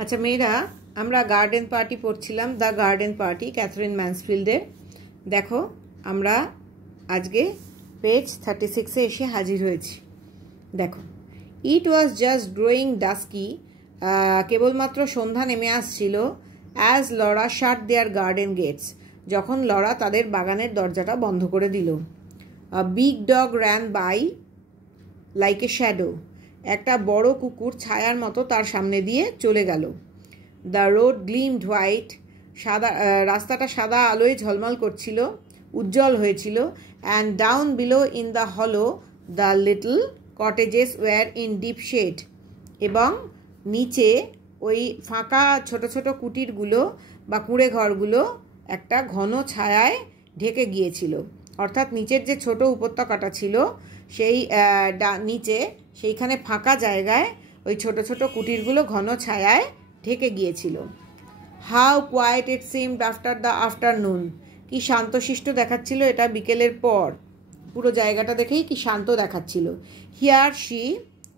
আচ্ছা মেয়েরা, আমরা গার্ডেন পার্টি পড়ছিলাম, দ্য গার্ডেন পার্টি ক্যাথরিন ম্যানসফিল্ডের। দেখো আমরা আজকে পেজ 36-এ এসে হাজির হয়েছি। দেখো, it was just growing dusky, কেবলমাত্র সন্ধ্যা নেমে আসছিল। As Laura shut their garden gates, যখন লরা তাদের বাগানের দরজাটা বন্ধ করে দিল। Big dog ran by like a shadow, একটা বড় কুকুর ছায়ার মতো তার সামনে দিয়ে চলে গেল। দ্য রোড গ্লিমড হোয়াইট, সাদা রাস্তাটা সাদা আলোয় ঝলমল করছিল, উজ্জ্বল হয়েছিল। And down below in the hollow the little cottages were in deep shade, এবং নিচে ওই ফাঁকা ছোট ছোট কুটিরগুলো বা কুঁড়ে ঘরগুলো একটা ঘন ছায়ায় ঢেকে গিয়েছিল। অর্থাৎ নিচের যে ছোট উপত্যকাটা ছিল সেই নিচে সেইখানে ফাঁকা জায়গায় ওই ছোট ছোট কুটিরগুলো ঘন ছায়ায় ঢেকে গিয়েছিল। How quiet it seemed after the afternoon, কি শান্তশিষ্ট দেখাচ্ছিল এটা বিকেলের পর। পুরো জায়গাটা দেখেই কি শান্ত দেখাচ্ছিল। Here she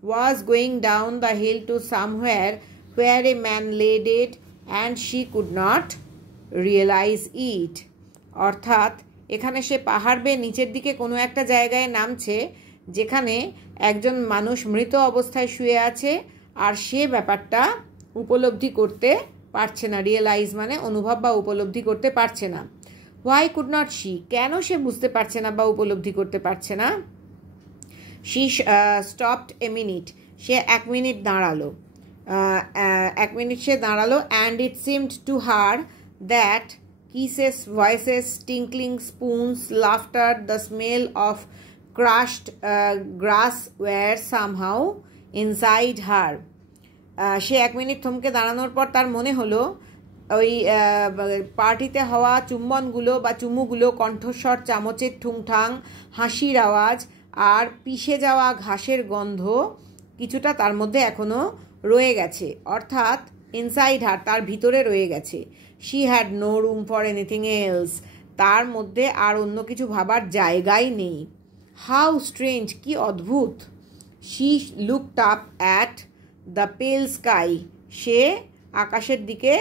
was going down the hill to somewhere where a man lay dead and she could not realise it. অর্থাৎ এখানে সে পাহাড় বেয়ে নিচের দিকে কোনো একটা জায়গায় নামছে যেখানে একজন মানুষ মৃত অবস্থায় শুয়ে আছে, আর সে ব্যাপারটা উপলব্ধি করতে পারছে না। রিয়েলাইজ মানে অনুভব বা উপলব্ধি করতে পারছে না। হোয়াই কুড নট শি, কেন সে বুঝতে পারছে না বা উপলব্ধি করতে পারছে না। She stopped a minute, say 1 minute দাঁড়ালো। 1 মিনিট সে দাঁড়ালো। And it seemed to her that kisses, voices, tinkling spoons, laughter, the smell of crushed grass were somehow inside her. Say 1 minute থমকে দাঁড়ানোর পর তার মনে হলো ওই পার্টিতে হওয়া চুম্বনগুলো বা চুমুগুলো, কণ্ঠস্বর, চামচের ঠুংঠাং, হাসির আওয়াজ আর পিষে যাওয়া ঘাসের গন্ধ কিছুটা তার মধ্যে এখনও রয়ে গেছে। অর্থাৎ ইনসাইড হার, তার ভিতরে রয়ে গেছে। She had no room for anything else, তার মধ্যে আর অন্য কিছু ভাবার জায়গাই নেই। হাউ স্ট্রেঞ্জ, কি অদ্ভুত। She looked up at the পেল স্কাই, সে আকাশের দিকে,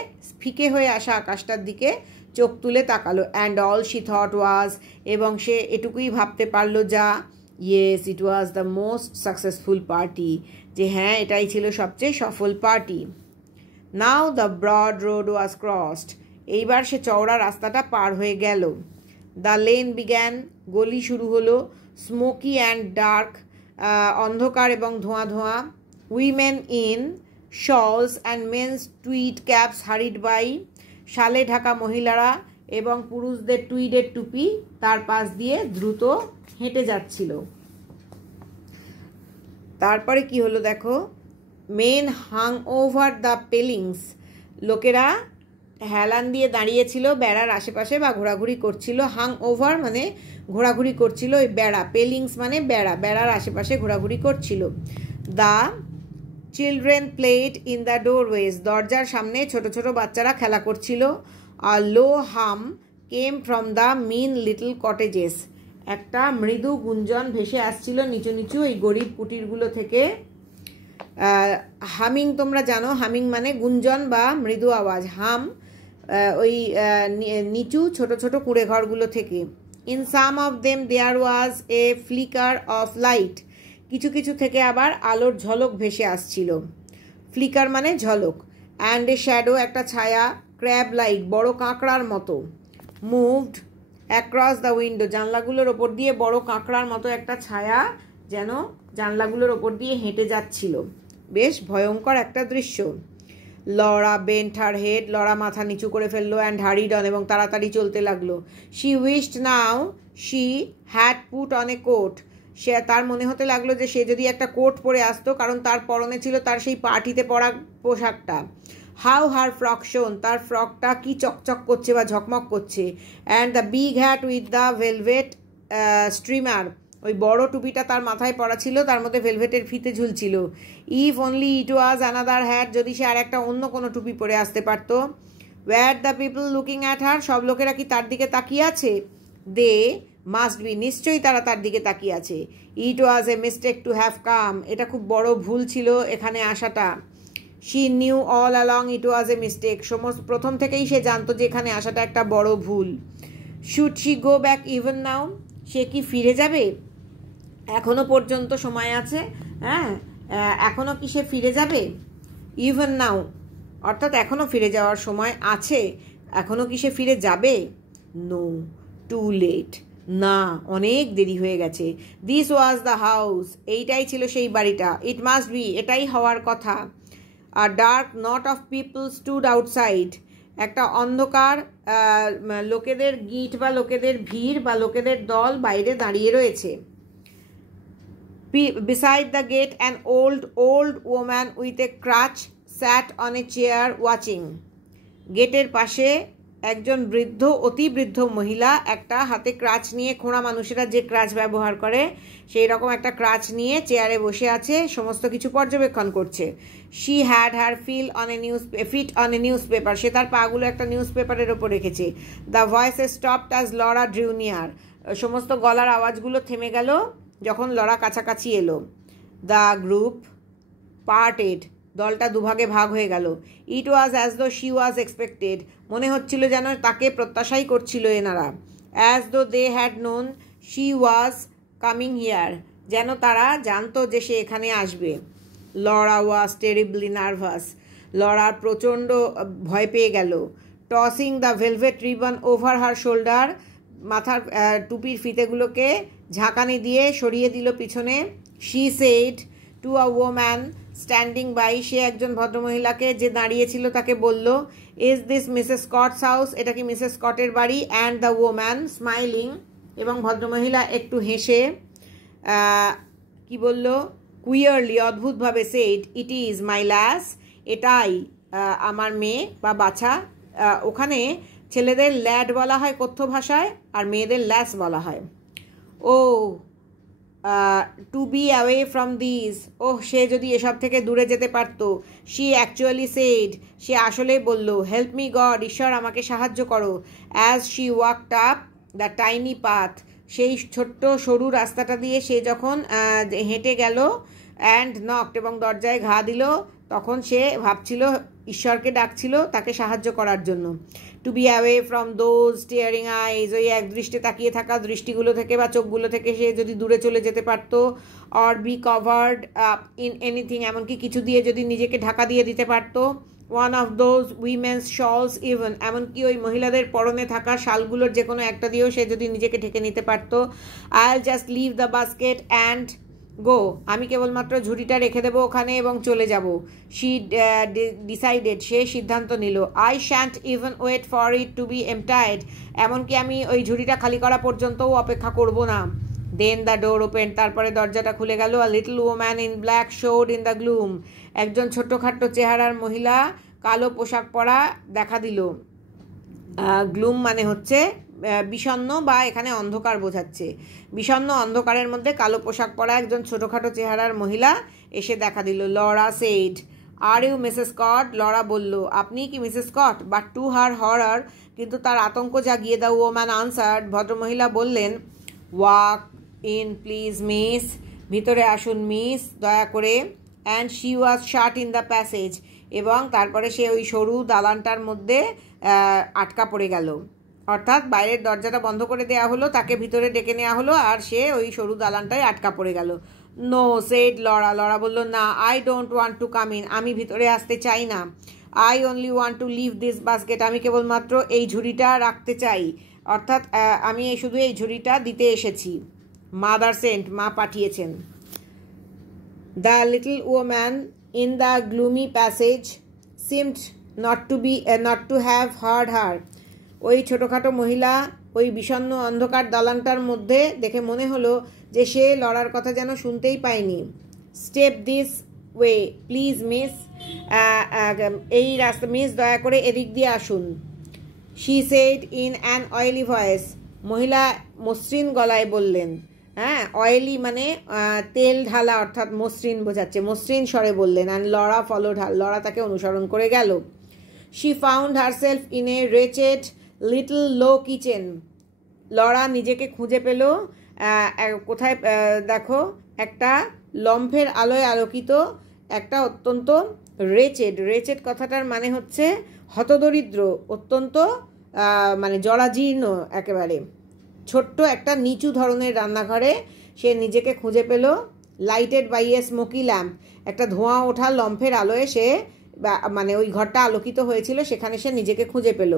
ফিকে হয়ে আসা আকাশটার দিকে চোখ তুলে তাকালো। And all she thought was, এবং সে এটুকুই ভাবতে পারলো যা, yes it was the most successful party, যে হ্যাঁ এটাই ছিল সবচেয়ে সফল party. Now the broad road was crossed, এইবার সে চওড়া রাস্তাটা পার হয়ে গেল। দ্য লেন বিগ্যান, গলি শুরু হলো। স্মোকি অ্যান্ড ডার্ক, অন্ধকার এবং ধোঁয়া ধোঁয়া। Women in shawls and men's tweed caps hurried by, শালে ঢাকা মহিলারা এবং পুরুষদের টুইডের টুপি তার পাশ দিয়ে দ্রুত হেঁটে যাচ্ছিল। তারপরে কি হলো দেখো, মেন হাং ওভার দ্য পেলিংস, লোকেরা হেলান দিয়ে দাঁড়িয়েছিল বেড়ার আশেপাশে বা ঘোরাঘুরি করছিল। হাং ওভার মানে ঘোরাঘুরি করছিল, ওই বেড়া, পেলিংস মানে বেড়া, বেড়ার আশেপাশে ঘোরাঘুরি করছিল। The children played in the ডোরওয়েজ, দরজার সামনে ছোট ছোট বাচ্চারা খেলা করছিল। আর low hum came from the mean little cottages, একটা মৃদু গুঞ্জন ভেসে আসছিল নিচু নিচু এই গরিব কুটিরগুলো থেকে। হামিং, তোমরা জানো হামিং মানে গুঞ্জন বা মৃদু আওয়াজ। হাম ওই নিচু ছোট ছোট কুঁড়ে ঘরগুলো থেকে। In some of them there was a flicker of light, কিছু কিছু থেকে আবার আলোর ঝলক ভেসে আসছিল। ফ্লিকার মানে ঝলক। অ্যান্ড এ শ্যাডো, একটা ছায়া, ক্র্যাব লাইক, বড় কাঁকড়ার মতো। মুভড অ্যাক্রস দ্য উইন্ডো, জানলাগুলোর ওপর দিয়ে বড় কাঁকড়ার মতো একটা ছায়া যেন জানলাগুলোর ওপর দিয়ে হেঁটে যাচ্ছিল। বেশ ভয়ঙ্কর একটা দৃশ্য। Laura bent her head, Laura মাথা নিচু করে ফেললো। অ্যান্ড হারিড অন, এবং তাড়াতাড়ি চলতে লাগলো। She wished now she had put on a coat, সে তার মনে হতে লাগলো যে সে যদি একটা কোট পরে আসতো, কারণ তার পরনে ছিল তার সেই পার্টিতে পরা পোশাকটা। হাউ হার ফ্রক শোন, তার ফ্রকটা কি চকচক করছে বা ঝকমক করছে। And the big hat with the velvet streamer, ওই বড় টুপিটা তার মাথায় পরা ছিল, তার মধ্যে ভেলভেটের ফিতে ঝুলছিল। If only it was another hat, যদি সে আর একটা অন্য কোনো টুপি পরে আসতে পারতো। Where the people looking at her, সব লোকেরা কি তার দিকে তাকিয়ে আছে। দে মাস্ট বি, নিশ্চয়ই তারা তার দিকে তাকিয়ে আছে। It was a mistake to have come, এটা খুব বড় ভুল ছিল এখানে আসাটা। She knew all along it was a mistake, সমস্ত প্রথম থেকেই সে জানতো যে এখানে আসাটা একটা বড় ভুল। Should she go back even now, সে কি ফিরে যাবে? এখনো পর্যন্ত সময় আছে, হ্যাঁ, এখনো কি সে ফিরে যাবে? ইভেন নাও অর্থাৎ এখনো ফিরে যাওয়ার সময় আছে, এখনো কি সে ফিরে যাবে? নো, টু লেট, না, অনেক দেরি হয়ে গেছে। দিস ওয়াজ দ্য হাউস, এইটাই ছিল সেই বাড়িটা। ইট মাস্ট বি, এটাই হওয়ার কথা। A dark knot of people stood outside, একটা অন্ধকার লোকেদের গিট বা লোকেদের ভিড় বা লোকেদের দল বাইরে দাঁড়িয়ে রয়েছে। Beside the gate an old woman with a crutch sat on a chair watching. গেটের পাশে একজন বৃদ্ধ, অতি বৃদ্ধ মহিলা একটা হাতে ক্রাচ নিয়ে, খোঁড়া মানুষেরা যে ক্রাচ ব্যবহার করে সেই রকম একটা ক্রাচ নিয়ে চেয়ারে বসে আছে, সমস্ত কিছু পর্যবেক্ষণ করছে। She had her feet on a newspaper, সে তার পাগুলো একটা নিউজ পেপারের ওপর রেখেছে। The voices stopped as Laura drew near, সমস্ত গলার আওয়াজগুলো থেমে গেল যখন লরা কাছাকাছি এলো। দ্য গ্রুপ পার্টেড, দলটা দুভাগে ভাগ হয়ে গেল। It was as though she was expected, মনে হচ্ছিল যেন তাকে প্রত্যাশাই করছিল এনারা। As though they had known she was coming here, যেন তারা জানতো যে সে এখানে আসবে। লরা ওয়াজ টেরিবলি নার্ভাস, লরার প্রচণ্ড ভয় পেয়ে গেল। Tossing the velvet ribbon over her shoulder, মাথার টুপির ফিতেগুলোকে ঝাঁকানি দিয়ে সরিয়ে দিল পিছনে। She said to a woman standing by, সে একজন ভদ্রমহিলাকে যে দাঁড়িয়েছিল তাকে বলল, is this Mrs Scots house, এটা কি মিসেস স্কটের বাড়ি? অ্যান্ড দ্য ওম্যান স্মাইলিং, এবং ভদ্রমহিলা একটু হেসে কি বলল, কুইয়ারলি, অদ্ভুতভাবে, সেড ইট ইজ মাই ল্যাস, এটাই আমার মেয়ে বা বাছা। ওখানে ছেলেদের ল্যাড বলা হয় কথ্য ভাষায়, আর মেয়েদের ল্যাস বলা হয়। Oh to be away from this, সে যদি এসব থেকে দূরে যেতে পারত। শি অ্যাকচুয়ালি সেড, সে আসলেই বলল, হেল্প মি গড, ঈশ্বর আমাকে সাহায্য করো। As she walked up the tiny path, সেই ছোট্ট সরু রাস্তাটা দিয়ে সে যখন হেঁটে গেল, অ্যান্ড নকড, এবং দরজায় ঘা দিল, তখন সে ভাবছিল, ঈশ্বরকে ডাকছিল তাকে সাহায্য করার জন্য। To be away from those staring eyes, ওই এক দৃষ্টে তাকিয়ে থাকা দৃষ্টিগুলো থেকে বা চোখগুলো থেকে সে যদি দূরে চলে যেতে পারত। Or B covered up in anything, এমনকি কিছু দিয়ে যদি নিজেকে ঢাকা দিয়ে দিতে পারত। One of those women's shawls even, এমনকি ওই মহিলাদের পরনে থাকা শালগুলোর যে কোনো একটা দিয়েও সে যদি নিজেকে ঢেকে নিতে পারত। I'll just leave the basket and go, আমি কেবলমাত্র ঝুড়িটা রেখে দেবো ওখানে এবং চলে যাব। শি ডিসাইডেড, সে সিদ্ধান্ত নিল। I shan't even wait for it to be emptied, এমনকি আমি ওই ঝুড়িটা খালি করা পর্যন্তও অপেক্ষা করব না। দেন দ্য ডোর ওপেন, তারপরে দরজাটা খুলে গেল। A little woman in black showed in the gloom, একজন ছোট্টখাট্ট চেহারার মহিলা কালো পোশাক পরা দেখা দিল। গ্লুম মানে হচ্ছে বিষণ্ণ, বা এখানে অন্ধকার বোঝাচ্ছে। বিষণ্ণ অন্ধকারের মধ্যে কালো পোশাক পরা একজন ছোটোখাটো চেহারার মহিলা এসে দেখা দিল। Laura said, are you Mrs Scott, Laura বলল, আপনি কি Mrs Scott? But to her horror, কিন্তু তার আতঙ্ক জাগিয়ে দ্য ওম্যান আনসার্ড, ভদ্রমহিলা বললেন, ওয়াক ইন প্লিজ মিস, ভিতরে আসুন মিস, দয়া করে। And she was shut in the passage, এবং তারপরে সে ওই সরু দালানটার মধ্যে আটকা পড়ে গেল, অর্থাৎ বাইরের দরজাটা বন্ধ করে দেওয়া হলো, তাকে ভিতরে ডেকে নেওয়া হলো, আর সে ওই সরু দালানটায় আটকা পড়ে গেল। নো সেড লরা, লরা বলল, না, I don't want to come in, আমি ভিতরে আসতে চাই না। I only want to leave this basket, আমি কেবলমাত্র এই ঝুড়িটা রাখতে চাই, অর্থাৎ আমি শুধু এই ঝুড়িটা দিতে এসেছি। মাদার সেন্ট, মা পাঠিয়েছেন। The little woman in the gloomy passage seemed not to have heard her, ওই ছোটোখাটো মহিলা ওই বিষণ্ণ অন্ধকার দালানটার মধ্যে দেখে মনে হলো যে সে লড়ার কথা যেন শুনতেই পায়নি। Step this way please miss, এই রাস্তা মিস, দয়া করে এদিক দিয়ে আসুন। She said in an oily voice, মহিলা মসৃণ গলায় বললেন, হ্যাঁ, অয়েলি মানে তেল ঢালা, অর্থাৎ মসৃণ বোঝাচ্ছে, মসৃণ স্বরে বললেন। And Laura followed her, Laura তাকে অনুসরণ করে গেল। She found herself in a wretched little low kitchen, Laura নিজেকে খুঁজে পেল কোথায়, দেখো, একটা লম্ফের আলোয় আলোকিত একটা অত্যন্ত রেচেড, রেচেড কথাটার মানে হচ্ছে হতদরিদ্র, অত্যন্ত মানে জরাজীর্ণ একেবারে। ছোট্ট একটা নিচু ধরনের রান্নাঘরে সে নিজেকে খুঁজে পেল। Lighted by a smoky lamp, একটা ধোঁয়া ওঠা লম্ফের আলোয় সে মানে ওই ঘরটা আলোকিত হয়েছিল, সেখানে সে নিজেকে খুঁজে পেল।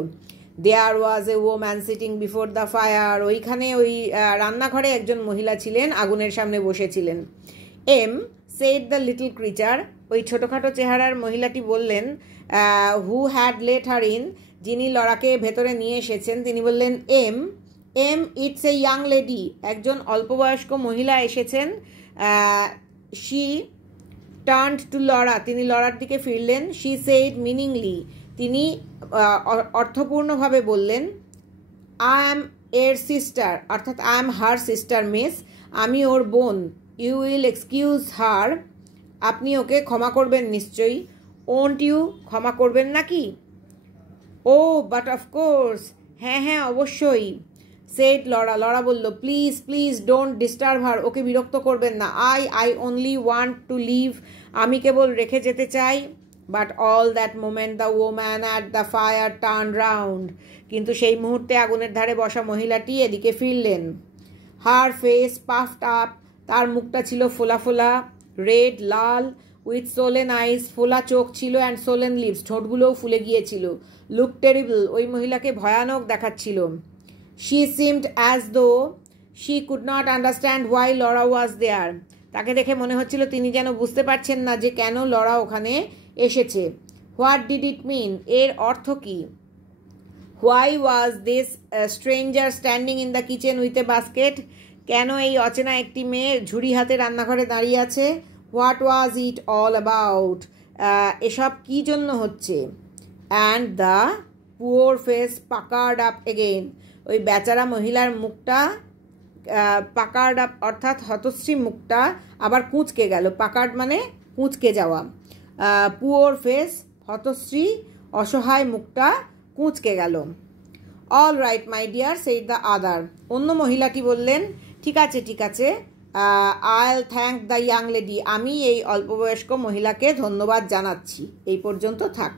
There was a woman sitting before the fire, ওইখানে ওই রান্নাঘরে একজন মহিলা ছিলেন, আগুনের সামনে বসেছিলেন। Um said the little creature, ওই ছোটোখাটো চেহারার মহিলাটি বললেন, who had let her in, যিনি লড়াকে ভেতরে নিয়ে এসেছেন, তিনি বললেন, um um it's a young lady, একজন অল্পবয়স্ক মহিলা এসেছেন। শি টার্নড টু লড়া, তিনি লড়ার দিকে ফিরলেন। শি সেড মিনিংলি, তিনি অর্থপূর্ণভাবে বললেন, আই অ্যাম এর সিস্টার, অর্থাৎ I am her sister miss, আমি ওর বোন। ইউ উইল এক্সকিউজ হার, আপনি ওকে ক্ষমা করবেন নিশ্চয়ই। ওন্ট ইউ, ক্ষমা করবেন নাকি? ও বাট অফকোর্স, হ্যাঁ হ্যাঁ অবশ্যই। সেড লড়া, লড়া বলল, please please don't disturb her, ওকে বিরক্ত করবেন না। I only want to leave, আমি কেবল রেখে যেতে চাই। But all that moment the woman at the fire turn round, কিন্তু সেই মুহূর্তে আগুনের ধারে বসা মহিলাটি এদিকে ফিরলেন। হার ফেস পাফড আপ, তার মুখটা ছিল ফোলা ফোলা, রেড লাল, উইথ সোলেন আইস, ফোলা চোখ ছিল, অ্যান্ড সোলেন লিপস, ঠোঁটগুলোও ফুলে গিয়েছিল। লুক টেরিবল, ওই মহিলাকে ভয়ানক দেখাচ্ছিল। She seemed as though she could not understand why Laura was there, তাকে দেখে মনে হচ্ছিল তিনি যেন বুঝতে পারছেন না যে কেন লরা ওখানে এসেছে। হোয়াট ডিড ইট মিন, এর অর্থ কী? Why was this stranger standing in the kitchen with a basket, কেন এই অচেনা একটি মেয়ে ঝুড়ি হাতে রান্নাঘরে দাঁড়িয়ে আছে? What was it all about, এসব কী জন্য হচ্ছে? And the poor face puckered up again, ওই বেচারা মহিলার মুখটা পাকার্ড আপ অর্থাৎ হতশ্রী মুখটা আবার কুঁচকে গেল। পাকার্ড মানে কুঁচকে যাওয়া, পুওর ফেস হতশ্রী অসহায় মুখটা কুঁচকে গেল। All right my dear said the other, অন্য মহিলাটি বললেন, ঠিক আছে ঠিক আছে, আইল থ্যাঙ্ক দ্য ইয়াং লেডি, আমি এই অল্পবয়স্ক মহিলাকে ধন্যবাদ জানাচ্ছি। এই পর্যন্ত থাক।